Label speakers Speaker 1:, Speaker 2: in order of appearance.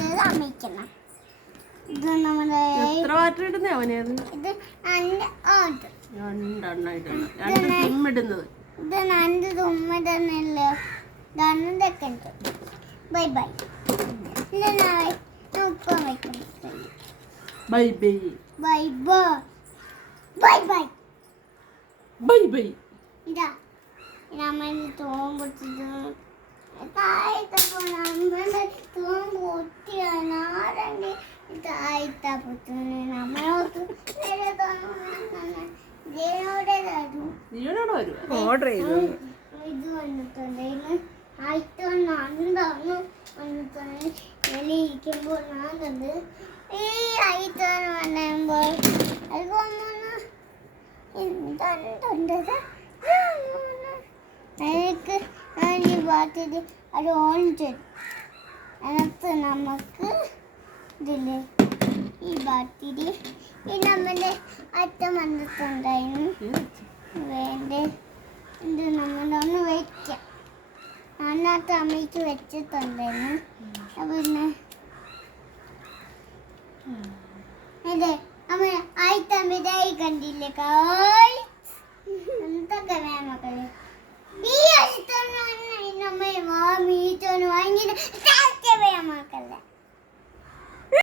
Speaker 1: ഇത് അമ്മയ്ക്കണം ഇത് നമ്മുടെ
Speaker 2: എത്ര ഇടുന്നേ
Speaker 1: ഇത്
Speaker 2: രണ്ടെണ്ണം ഇടുന്നത് രണ്ട് സിം ഇടുന്നത്.
Speaker 1: ഇത് നന്റെ തുമ്മ തന്നെയല്ലോ ഇതൊക്കെ ഉണ്ട് ബൈ ബൈ ഉപ്പം വയ്ക്കണം
Speaker 2: ബൈ bye
Speaker 1: bye bye bye bye
Speaker 2: bye bye
Speaker 1: ഇതാ. നമ്മൾ തോമ്പിട്ടിട്ട് പൊട്ടിട്ട് താഴത്തപ്പോ
Speaker 3: ഓർഡർ ചെയ്തു.
Speaker 1: ഇത് വന്നിട്ടുണ്ട്. ഇന്ന് ആയിട്ടൊന്ന് അന്താന്ന് വന്നിട്ടുണ്ട്. ഇരിക്കുമ്പോൾ ഞാൻ കണ്ട് ഈ ആയിട്ടാണ് വന്നുമ്പോൾ അത് വന്നു എന്തുണ്ട് എനിക്ക് ഞാൻ ഈ പാട്ടിൽ അത് ഓൺ ചെയ്തു. അതിനകത്ത് നമുക്ക് ഇതിൽ ഈ പിന്നെ നമ്മുടെ അച്ഛൻ വന്നിട്ടുണ്ടായിരുന്നു. വേണ്ട? ഇത് നമ്മളൊന്ന് വയ്ക്കാം. അതിനകത്ത് അമ്മയ്ക്ക് വെച്ചിട്ടുണ്ടായിരുന്നു. പിന്നെ അതെ അമ്മ ആയിട്ടമ്മിതായി കണ്ടില്ലേ കായ് എന്തൊക്കെ വേണം മക്കളെ? ഈ അടുത്തൊന്നും അമ്മയും മീറ്റൊന്ന് വാങ്ങിയിട്ട് വേണം മക്കളെ.